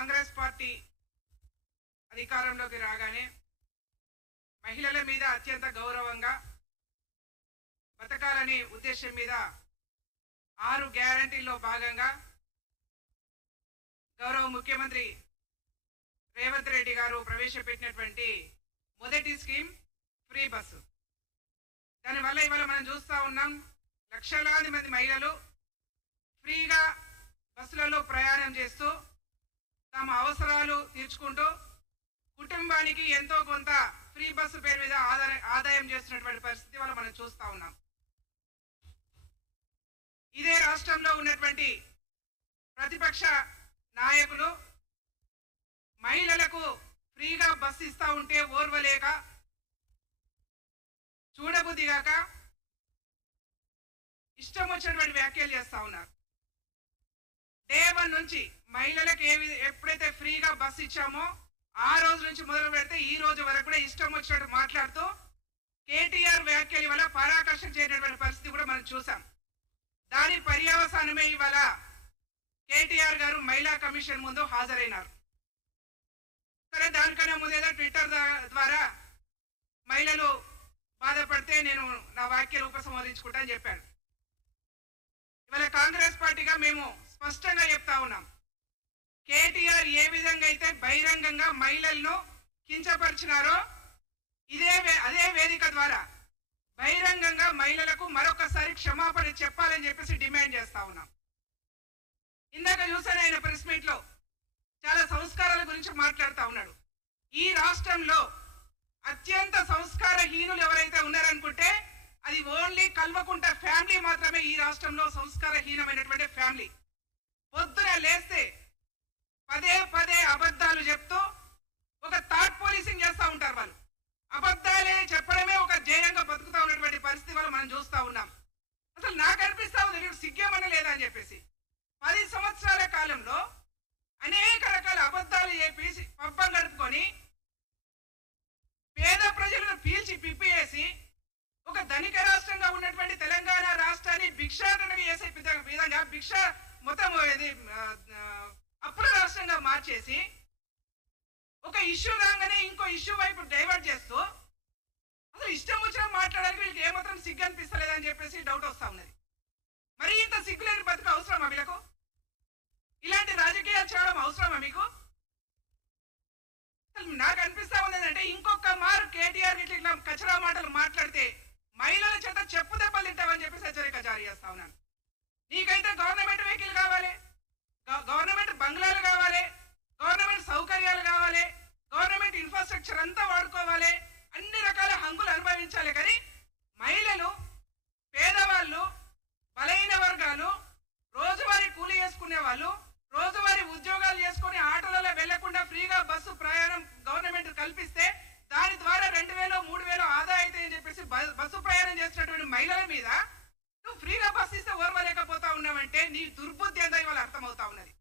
Congress party అధికారంలోకి రాగానే మహిళల మీద అత్యంత గౌరవంగా బతకాలనే ఉద్దేశం మీద 6 గ్యారంటీల్లో భాగంగా గౌరవ ముఖ్యమంత్రి రేవంత్ రెడ్డి గారు ప్రవేశపెట్టినటువంటి మొదటి స్కీమ్ ఫ్రీ బస్సు. దానివల్ల ఇవాళ మనం చూస్తూ ఉన్నాం, లక్షలాది మంది మహిళలు ఫ్రీగా బస్సులలో ప్రయాణం చేస్తూ తమ అవసరాలు తీర్చుకుంటూ కుటుంబానికి ఎంతో కొంత ఫ్రీ బస్సు పేరు మీద ఆదాయం చేస్తున్నటువంటి పరిస్థితి వల్ల మనం చూస్తూ ఉన్నాం. ఇదే రాష్ట్రంలో ఉన్నటువంటి ప్రతిపక్ష నాయకులు మహిళలకు ఫ్రీగా బస్సు ఇస్తా ఉంటే ఓర్వలేక చూడబుద్దిగాక ఇష్టం వచ్చినటువంటి వ్యాఖ్యలు చేస్తా ఉన్నారు. డే 1 నుంచి మహిళలకు ఎప్పుడైతే ఫ్రీగా బస్సు ఇచ్చామో ఆ రోజు నుంచి మొదలు పెడితే ఈ రోజు వరకు కూడా ఇష్టం వచ్చినట్టు మాట్లాడుతూ కేటీఆర్ వ్యాఖ్యల వల్ల పరాకర్షణ చేయనటువంటి పరిస్థితి కూడా మనం చూసాం. దాని పర్యవసానమే ఇవాళ కేటీఆర్ గారు మహిళా కమిషన్ ముందు హాజరైనారు. సరే, దానికన్నా ముందేదో ట్విట్టర్ ద్వారా మహిళలు బాధపడితే నేను నా వ్యాఖ్యలు ఉపసంహరించుకుంటా అని చెప్పాను. ఇవాళ కాంగ్రెస్ పార్టీగా మేము స్పష్టంగా చెప్తా ఉన్నాం, కేటీఆర్ ఏ విధంగా అయితే బహిరంగంగా మహిళలను కించపరిచినారో అదే వేదిక ద్వారా బహిరంగంగా మహిళలకు మరొకసారి క్షమాపణ చెప్పాలని చెప్పేసి డిమాండ్ చేస్తా ఉన్నాం. ఇందాక చూసాను ఆయన ప్రెస్ మీట్ లో చాలా సంస్కారాల గురించి మాట్లాడుతూ ఉన్నాడు. ఈ రాష్ట్రంలో అత్యంత సంస్కారహీనులు ఎవరైతే ఉన్నారనుకుంటే అది ఓన్లీ కల్వకుంట ఫ్యామిలీ మాత్రమే. ఈ రాష్ట్రంలో సంస్కారహీనమైనటువంటి ఫ్యామిలీ. పొద్దున లేస్తే పదే పదే అబద్ధాలు చెప్తూ ఒక థాట్ పోలీసింగ్ చేస్తూ ఉంటారు. వాళ్ళు అబద్ధాలే చెప్పడమే ఒక జయంగా బతుకుతూ ఉన్నటువంటి పరిస్థితి వల్ల మనం చూస్తూ ఉన్నాం. అసలు నాకు అనిపిస్తా ఉంది, వీడు సిగ్గేమన్నా లేదా అని చెప్పేసి. 10 సంవత్సరాల కాలంలో అనేక రకాల అబద్ధాలు చెప్పి పబ్బం గడుపుకొని పేద ప్రజలను పీల్చి పిప్పేసి ఒక ధనిక రాష్ట్రంగా ఉన్నటువంటి తెలంగాణ రాష్ట్రాన్ని భిక్షాటనగా చేసే విధంగా మొత్తం అప్పుల రాష్ట్రంగా మార్చేసి ఒక ఇష్యూ రాగానే ఇంకో ఇష్యూ వైపు డైవర్ట్ చేస్తూ అసలు ఇష్టం వచ్చిన మాట్లాడడానికి వీళ్ళకి ఏమాత్రం సిగ్గు అనిపిస్తలేదని చెప్పేసి డౌట్ వస్తా ఉన్నది. మరి ఇంత సిగ్గులేని బతుకు అవసరమా వీళ్ళకు? ఇలాంటి రాజకీయాలు చేయడం అవసరమా మీకు? అసలు నాకు అనిపిస్తా ఉన్నదంటే ఇంకొక మారు కేటీఆర్ ఇట్లా కచరా మాటలు మాట్లాడితే మహిళల చేత చెప్పు దెబ్బలు తింటామని చెప్పేసి హెచ్చరిక జారీ చేస్తా ఉన్నాను. నీకైతే గవర్నమెంట్ వెహికల్ కావాలి, గవర్నమెంట్ బంగ్లాలు కావాలి, గవర్నమెంట్ సౌకర్యాలు కావాలి, గవర్నమెంట్ ఇన్ఫ్రాస్ట్రక్చర్ అంతా వాడుకోవాలి, అన్ని రకాల హంగులు అనుభవించాలి. కానీ మహిళలు, పేదవాళ్ళు, బలైన వర్గాలు, రోజువారీ కూలీ చేసుకునే వాళ్ళు, రోజువారీ ఉద్యోగాలు చేసుకుని ఆటోలలో వెళ్లకుండా ఫ్రీగా బస్సు ప్రయాణం గవర్నమెంట్ కల్పిస్తే దాని ద్వారా 2000, 3000 ఆదా అయితే అని చెప్పేసి బస్సు ప్రయాణం చేసినటువంటి మహిళల మీద నువ్వు ఫ్రీగా బస్సు ఇస్తే ఓర్వలేకపోతా ఉన్నావంటే నీ దుర్బుద్ధి ఎంత ఇవాళ అర్థమవుతా ఉన్నది.